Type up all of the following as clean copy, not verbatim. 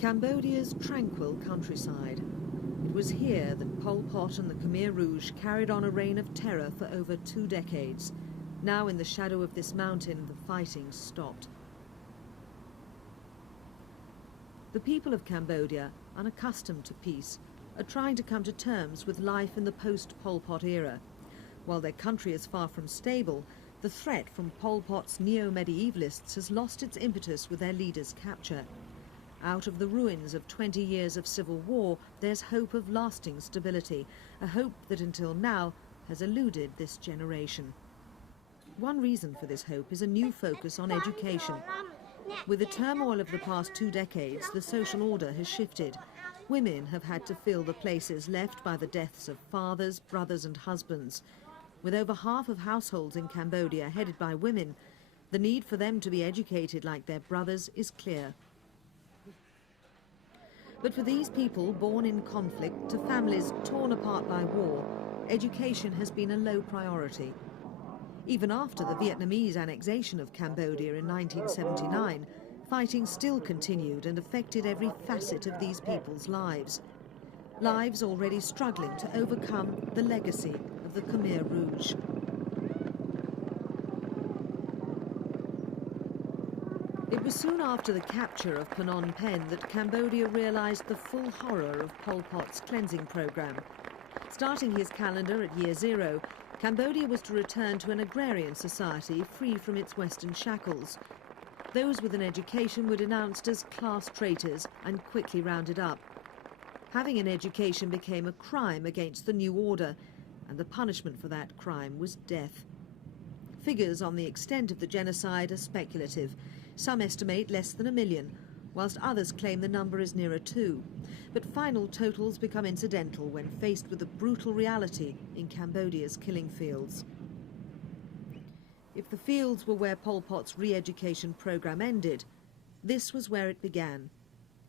Cambodia's tranquil countryside. It was here that Pol Pot and the Khmer Rouge carried on a reign of terror for over 2 decades. Now in the shadow of this mountain, the fighting stopped. The people of Cambodia, unaccustomed to peace, are trying to come to terms with life in the post-Pol Pot era. While their country is far from stable, the threat from Pol Pot's neo-medievalists has lost its impetus with their leader's capture. Out of the ruins of 20 years of civil war, there's hope of lasting stability, a hope that until now has eluded this generation. One reason for this hope is a new focus on education. With the turmoil of the past 2 decades, the social order has shifted. Women have had to fill the places left by the deaths of fathers, brothers and husbands. With over half of households in Cambodia headed by women, the need for them to be educated like their brothers is clear. But for these people born in conflict to families torn apart by war, education has been a low priority. Even after the Vietnamese annexation of Cambodia in 1979, fighting still continued and affected every facet of these people's lives. Lives already struggling to overcome the legacy of the Khmer Rouge. It was soon after the capture of Phnom Penh that Cambodia realized the full horror of Pol Pot's cleansing program. Starting his calendar at year 0, Cambodia was to return to an agrarian society free from its Western shackles. Those with an education were denounced as class traitors and quickly rounded up. Having an education became a crime against the new order, and the punishment for that crime was death. Figures on the extent of the genocide are speculative. Some estimate less than 1 million, whilst others claim the number is nearer 2. But final totals become incidental when faced with the brutal reality in Cambodia's killing fields. If the fields were where Pol Pot's re-education program ended, this was where it began.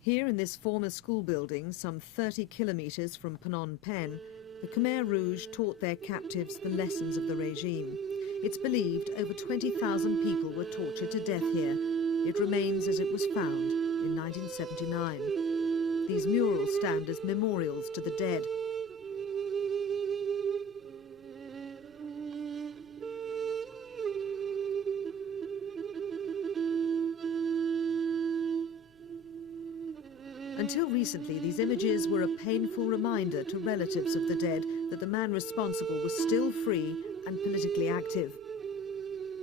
Here in this former school building, some 30 kilometres from Phnom Penh, the Khmer Rouge taught their captives the lessons of the regime. It's believed over 20,000 people were tortured to death here. It remains as it was found in 1979. These murals stand as memorials to the dead. Until recently, these images were a painful reminder to relatives of the dead that the man responsible was still free and politically active.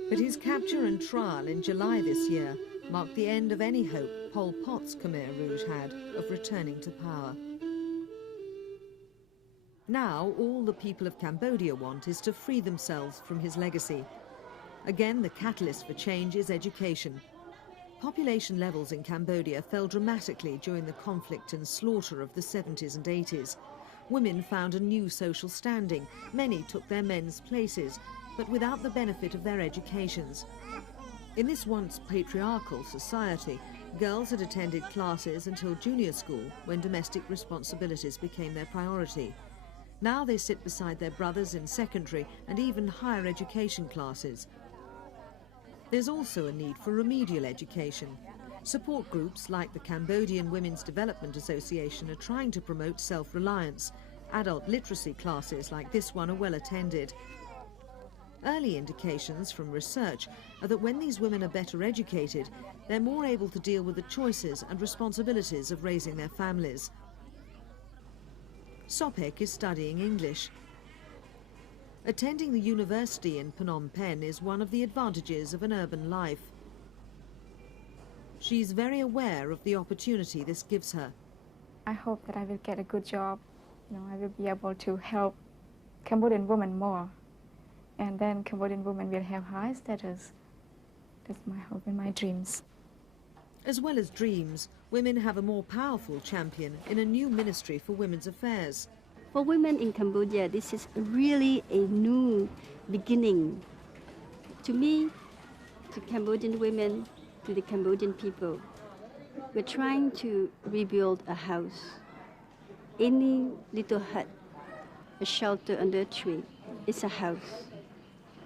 But his capture and trial in July this year marked the end of any hope Pol Pot's Khmer Rouge had of returning to power. Now, all the people of Cambodia want is to free themselves from his legacy. Again, the catalyst for change is education. Population levels in Cambodia fell dramatically during the conflict and slaughter of the 70s and 80s. Women found a new social standing. Many took their men's places, but without the benefit of their educations. In this once patriarchal society, girls had attended classes until junior school, when domestic responsibilities became their priority. Now they sit beside their brothers in secondary and even higher education classes. There's also a need for remedial education. Support groups like the Cambodian Women's Development Association are trying to promote self-reliance. Adult literacy classes like this one are well attended. Early indications from research are that when these women are better educated, they're more able to deal with the choices and responsibilities of raising their families. Sopek is studying English. Attending the university in Phnom Penh is one of the advantages of an urban life. She's very aware of the opportunity this gives her. I hope that I will get a good job. I will be able to help Cambodian women more. And then Cambodian women will have high status. That's my hope and my dreams. As well as dreams, women have a more powerful champion in a new ministry for women's affairs. For women in Cambodia, this is really a new beginning. To me, to Cambodian women, to the Cambodian people, we're trying to rebuild a house. Any little hut, a shelter under a tree, is a house.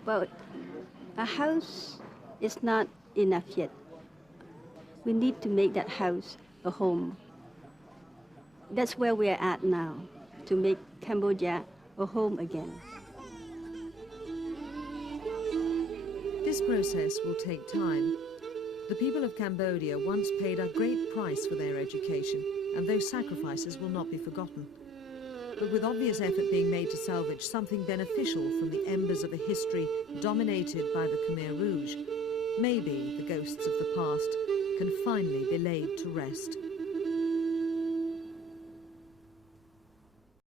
But a house is not enough yet. We need to make that house a home. that's where we're at now, to make Cambodia a home again. This process will take time. The people of Cambodia once paid a great price for their education, and those sacrifices will not be forgotten. But with obvious effort being made to salvage something beneficial from the embers of a history dominated by the Khmer Rouge, maybe the ghosts of the past can finally be laid to rest.